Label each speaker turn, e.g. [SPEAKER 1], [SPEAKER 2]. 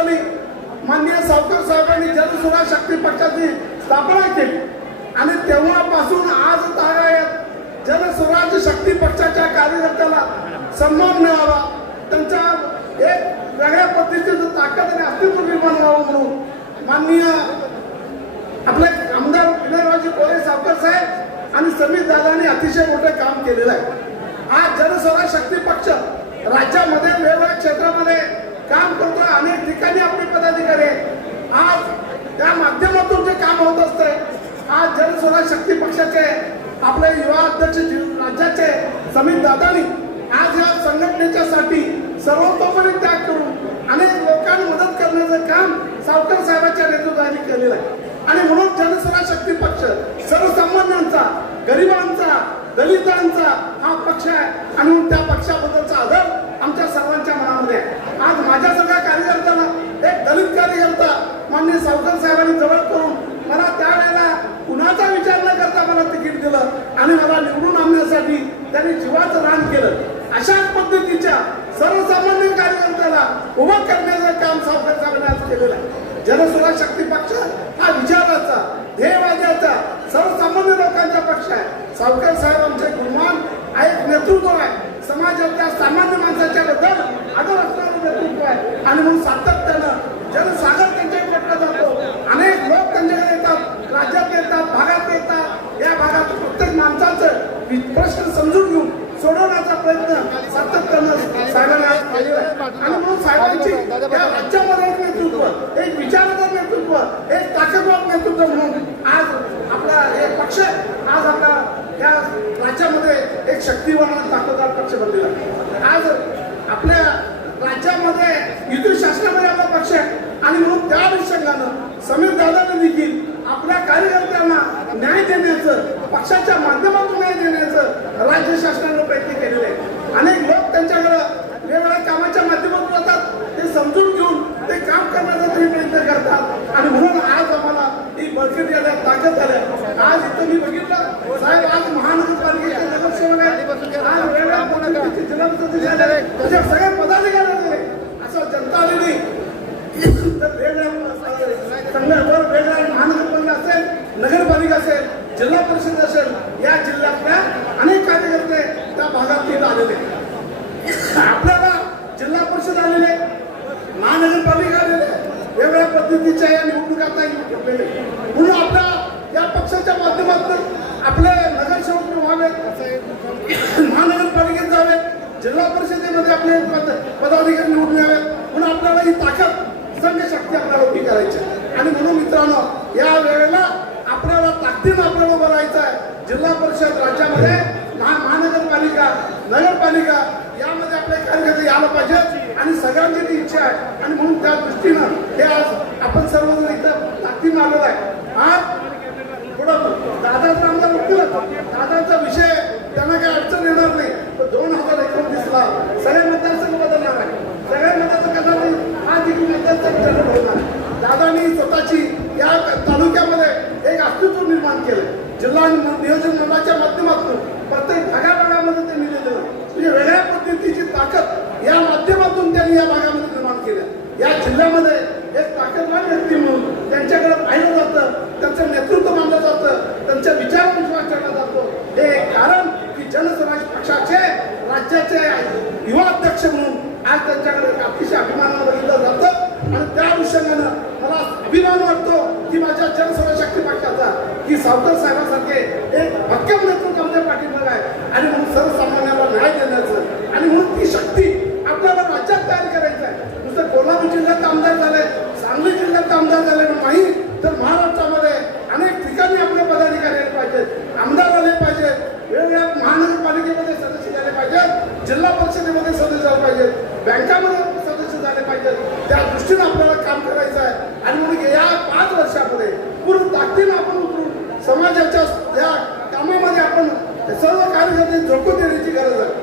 [SPEAKER 1] साली माननीय सावकर साहेबांनी जनसुरा शक्ती पक्षाची स्थापना केली. आणि तेव्हापासून आज तागायत जनस्वराज्य शक्ती पक्षाच्या कार्यकर्त्याला सन्मान मिळावा. त्यांच्या एक वेगळ्या पद्धतीचं ताकद आणि अस्तित्व निर्माण व्हावं म्हणून माननीय आपले आमदार विनयरावजी कोरे सावकर साहेब आणि समीर दादांनी अतिशय मोठं काम केलेलं आहे. आज जनस्वराज शक्ती पक्ष राज्यामध्ये वेगवेगळ्या क्षेत्रामध्ये अनेक ठिकाणी आपले पदाधिकारी आहेत. आज त्या माध्यमातून जे काम होत असते आज जनस्वराज शक्ती पक्षाचे आपले युवा अध्यक्ष राज्याचे समीर दादानी आज या संघटनेच्या साठी सर्वतोपरी करून अनेक लोकांना मदत करण्याचं काम सावकर साहेबांच्या नेतृत्वाने केलेलं आहे आणि म्हणून जनस्वराज शक्ती पक्ष सर्वसामान्यांचा गरिबांचा दलितांचा हा पक्ष आहे आणि म्हणून त्या पक्षाबद्दलचा आदर आमच्या सर्वांच्या मनामध्ये आहे आज माझ्या सगळ्या कार्यकर्त्यांना एक दलित कार्यकर्ता माननीय सावकर साहेबांनी जवळ करून मला त्यावेळेला कुणाचा विचार न करता मला तिकीट दिलं आणि मला निवडून आणण्यासाठी त्यांनी जीवाचं रान केलं. अशाच पद्धतीच्या सर्वसामान्य कार्यकर्त्याला उभं करण्याचं काम सावकर साहेबांनी आज केलेलं आहे. जनसुरा शक्ती पक्ष हा विचाराचा ध्येयवाद्याचा सर्वसामान्य लोकांचा पक्ष आहे. सावकर साहेब आमचे गुणमान एक नेतृत्व आहे. समाजातल्या सामान्य माणसाच्या बद्दल आदर असणारं नेतृत्व आहे. आणि म्हणून सातत्यानं जनसागर त्यांच्याकडे म्हटलं जातो अनेक लोक त्यांच्याकडे येतात राज्यात येतात भागात येतात या भागात प्रत्येक माणसाचं वि- प्रश्न समजून घेऊन सोडवण्याचा प्रयत्न सातत्यानं साहेबांनी आज केलेला आहे. आणि म्हणून साहेबांची या राज्यामध्ये एक नेतृत्व एक विचारधार नेतृत्व एक ताकदवान नेतृत्व म्हणून आज आपला एक पक्ष आज आपला या राज्यामध्ये एक शक्तिवान ताकददार पक्ष बनलेला आज आपल्या राज्यामध्ये युती शासनामध्ये आपला पक्ष आहे आणि म्हणून त्या अनुषंगानं समीर दादानं देखील आपल्या कार्यकर्त्यांना न्याय देण्याचं पक्षाच्या माध्यमातून न्याय देण्याचं राज्य शासनानं प्रयत्न केलेले आहे अनेक लोक त्यांच्याकडं वेगवेगळ्या कामाच्या माध्यमातून जातात ते समजून घेऊन ते काम करण्याचा तरी प्रयत्न करतात आणि म्हणून आज आम्हाला ही बळकटी आल्या ताकद आल्या आज इथं मी बघितलं साहेब आज महानगरपालिकेचे नगरसेवक आहेत आज वेगवेगळ्या पद्धतीचे जिल्हाधिकारी झाले त्याचे सगळे पदाधिकारी आलेले असं जनता आलेली तर वेगवेगळ्या संघावर वेगवेगळ्या महानगरपालिका स्थानिक असेल जिल्हा परिषद असेल या जिल्ह्यातल्या अनेक कार्यकर्ते त्या भागात तिथं आलेले आपल्याला जिल्हा परिषद आलेले महानगरपालिका आलेले वेगवेगळ्या पद्धतीच्या या निवडणुकात ठेवलेले म्हणून आपल्या या पक्षाच्या माध्यमातून आपले नगरसेवक व्हावेत महानगरपालिकेत जावेत जिल्हा परिषदेमध्ये आपले पदाधिकारी निवडून यावेत म्हणून आपल्याला ही ताकद संघ शक्ती आपल्याला उभी करायची आणि म्हणून मित्रांनो या वेळेला आपल्याला ताकदीनं आपल्याला उभं राहायचं आहे. जिल्हा परिषद राज्यामध्ये महा महानगरपालिका नगरपालिका यामध्ये आपले कार्यकर्ते यायला पाहिजेत आणि सगळ्यांची ती इच्छा आहे आणि म्हणून त्या दृष्टीनं हे आज आपण सर्वजण इथं ताकदीनं आलेलो आहे. आज पुढं दादाचा आमदार वकील दादाचा विषय त्यांना काही अडचण येणार नाही. पण दोन हजार एकोणतीसला सगळ्या मतदारसंघ बदलणार आहे. सगळ्या मतदारसंघ करणार नाही. हा देखील मतदारसंघ होणार दादानी स्वतःची या तालुक्यामध्ये एक अस्तित्व निर्माण केलं जिल्हा नियोजन मंडळाच्या माध्यमातून प्रत्येक भागाभागामध्ये त्यांनी दिलं म्हणजे वेगळ्या पद्धतीची ताकद या माध्यमातून त्यांनी या भागामध्ये निर्माण केलं या जिल्ह्यामध्ये एक ताकदवान व्यक्ती म्हणून त्यांच्याकडे पाहिलं जातं त्यांचं नेतृत्व मानलं जातं त्यांच्या विचार विश्वास ठेवला जातो हे कारण की जनसमाज पक्षाचे राज्याचे युवा अध्यक्ष म्हणून आज त्यांच्याकडे अतिशय अभिमानानं बघितलं जातं. आणि त्या अनुषंगानं मला अभिमान वाटतो की माझ्या जनसभा शक्ती पक्षाचा की सावकर साहेबांसारखे एक भक्कम नेतृत्व आमच्या पाठिंबा आहे आणि म्हणून सर्वसामान्यांना न्याय देण्याचं आणि म्हणून ती शक्ती आपल्याला राज्यात तयार करायचं आहे नुसतं कोल्हापूर जिल्ह्यात आमदार झाले सांगली जिल्ह्यात आमदार झाले नाही तर महाराष्ट्रामध्ये अनेक ठिकाणी आपले पदाधिकारी आले पाहिजेत आमदार आले पाहिजेत वेगवेगळ्या महानगरपालिकेमध्ये सदस्य झाले पाहिजेत जिल्हा परिषदेमध्ये सदस्य झाले पाहिजेत बँकामध्ये सदस्य झाले पाहिजेत त्या दृष्टीने आपल्याला काम करायचं आहे आणि म्हणून या पाच वर्षामध्ये पूर्ण ताकदीनं आपण उतरून समाजाच्या या कामामध्ये आपण सर्व कार्यकर्ते झोकून देण्याची गरज आहे.